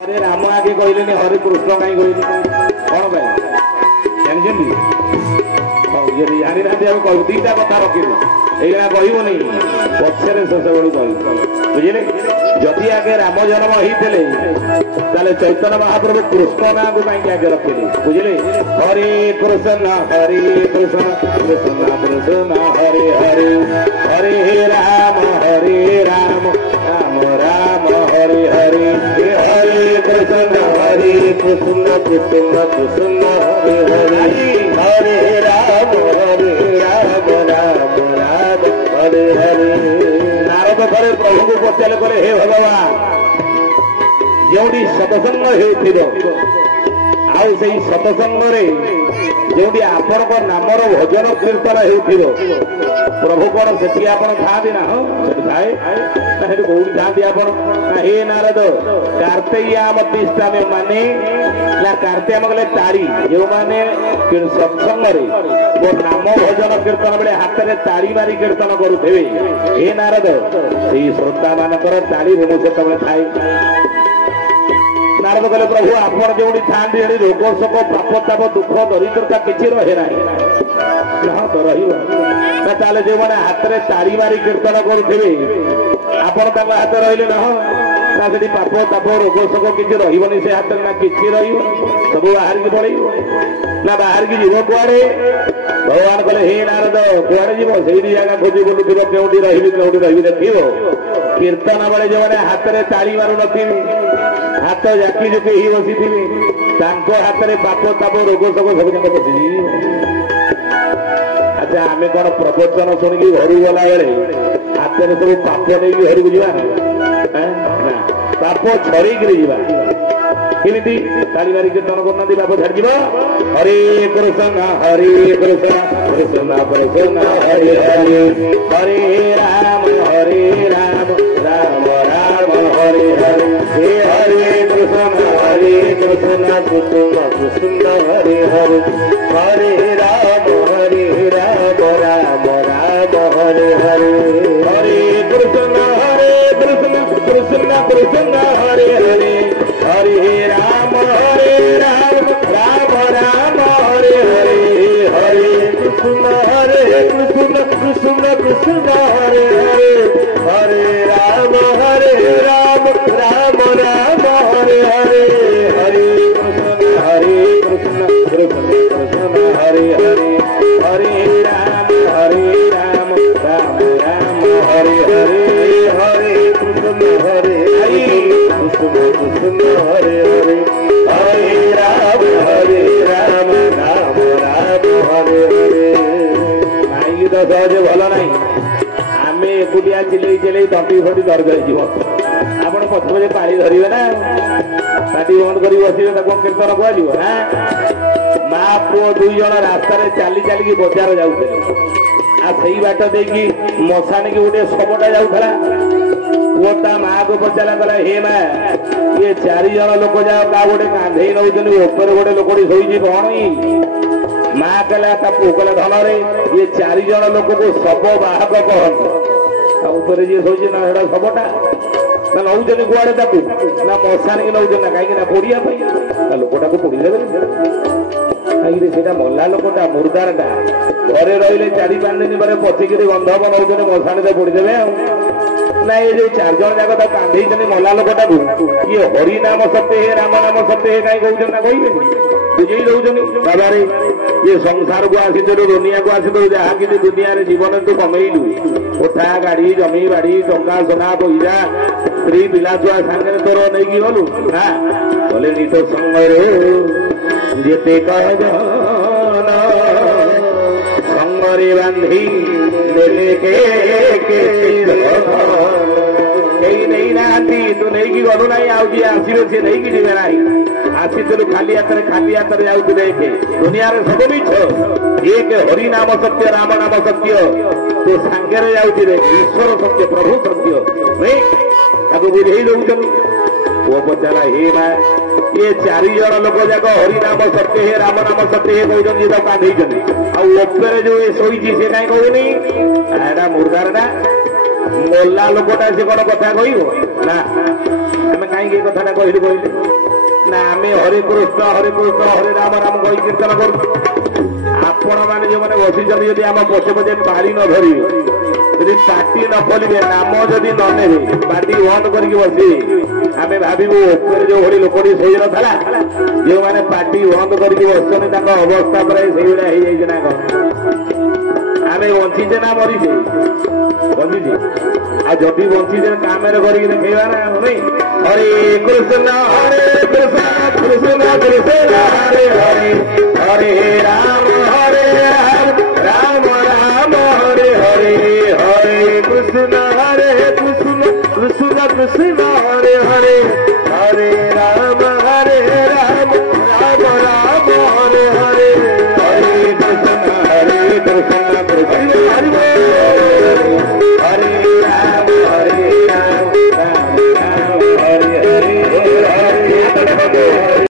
अरे राम आगे कहले हरे कृष्ण कहीं कहले कौन भाई जानते जानी ना कह दीटा कथा रखिलु एइना कहबो नहीं पक्षरे शेष बेलू कह बुझे जदि आगे राम जन्म होते चैतन्य महाप्रभु कृष्ण ना को कहीं आगे रखिले बुझे हरे कृष्ण कृष्ण कृष्ण हरे हरे हरे राम राम राम हरे हरे हरे कृष्ण कृष्ण कृष्ण हरे हरे हरे राम राम राम हरे हरे। नारद घरे प्रभु को पचारे करे हे भगवान जो सत्संग हो सत्संग जो आपण नामर भजन कीर्तन हो प्रभु कौन से आप था ना थाए कौटी था हे नारद कार्तेयामतिष्ठा में माने ना कार्तेयाम गले ताड़ी जो माने सत्संग वो नाम भजन कीर्तन बेले हाथ में ताड़ी मारी कीर्तन करुवे हे नारद से श्रोता मानकर ताड़ी मुझे थाए नारद कहले प्रभु आपण जो था रोग शोक पाप ताप दुख दरिद्रता किसी रहे ना तो रहा जो मैंने हाथ में ताड़ी मारी कीर्तन करुवे आपण हाथ रही ना से पाप ताप रोग शोक किसी रही से हाथ ना किसी सब बाहर की पड़े ना बाहर की जीव कुआड़े भगवान कहले हे नारद कुआड़े जीव से जगह खोजी बुलूब क्योंटी रही देखो कीर्तन बेले जो मैंने हाथ में ताड़ी मारू नी हाथ जाकी जुकी ही बसी थी हाथ में पाप ताप रोग शोक सब जगह बसी। अच्छा आम कौन प्रवचन शुणिकी घर गला बेले हाथ में सब पाप नहीं घर को जा पाप छड़ेक केमी ताली मारी कीर्तन करना पाप छाड़ हरे कृष्ण कृष्ण कृष्ण हरे हरे हरे राम राम राम हरे हरे हरे कृष्ण कृष्ण कृष्ण हरे हरे हरे राम राम राम हरे हरे हरे कृष्ण कृष्ण कृष्ण हरे हरे हरे राम राम राम हरे हरे हरे कृष्ण कृष्ण कृष्ण हरे हरे हरे राम राम राम हरे हरे हरे कृष्ण कृष्ण कृष्ण हरे हरे हरे राम राम राम हरे हरे हरे कृष्ण कृष्ण हरे हरे हरे राम राम राम हरे हरे। माइक तो सहज भल ना आम एकुटिया चिल्लई चिल्लई तंटी फटी दर्द आप पछे पाड़ी धरवे ना पाटी बंद कर बसवे कीर्तन कह ना माँ पुओ दुई जन रास्तार चली चलिकी बजार जाऊे आ सही बाट देखी मशाणी की गोटे शवटा जाऊला पुओ माँ को पचारा कला हे माँ ये 4 जन लोक जाओ का गोटे कांधे नौ गोटे लोक शोची कौन माँ कहला पुओ कहला धन रे ये 4 जन लोक को शव बाहक कहते जी शोची ना शवटा ना नौजन कुआड़े ना मशाणी की नौजन ना कहीं पोड़िया लोकटा को पोड़ी देवे से मल्ला लोकटा मुर्दारटा घरे रही 4-5 दिन पर पचिक गंधब नौजन मशाणी पोड़ीदेवे ना ये जो 4 जन जाक कांधे मल्ला लोकटा ये हरि नाम सत्य है राम नाम सत्य है कहीं कहते ना कहे बुझे दौन बाबा ये संसार को आसी दुनिया को आसी जहाँ कि दुनिया जीवन तू कमेलु कोठा गाड़ी जमी बाड़ी टंका सोना पैसा स्त्री पिला छुआ सागर तोर नहीं गलु ना बोले नित संगे जेते संगरे बांधी नहीं ना तू नहीं गलु ना आसवे सी नहीं जी ना आसी खाली हाथ जाऊे दुनिया सब मिछ एक हरि नाम सत्य राम नाम सत्य तो सांगे जाऊे ईश्वर सत्य प्रभु सत्य नहीं बुझे दौन पुओ पचारा हे माँ ये 4 जन लोक जाक हरि नाम सत्य है राम नाम सत्य है कहते तो कांधे आउे जो शोई से कहीं कहूनी मुर्दार ना मोला लोकटा से कौन कथा कह ना आम कहीं कथा कहली कहले ना आम हरे कृष्ण हरे राम राम कही कीर्तन करूँ आपण मैंने जो मैंने बसी जब आम पछे पछे पारी न धरी यदि पार्टी न खोलिए नाम जदि न ने पार्टी बंद करके बसी आम भावु जो भली लोकटी से नाला जो मैंने पार्टी बंद करके बसुन अवस्था प्राय से भाया ना कौन आम बंचीचे ना मरीचे बंचीचे आदि बंचीचे काम करके देखा ना नहीं हरे कृष्ण कृष्ण कृष्ण हरे हरे हरे राम राम राम हरे हरे हरे कृष्ण कृष्ण कृष्ण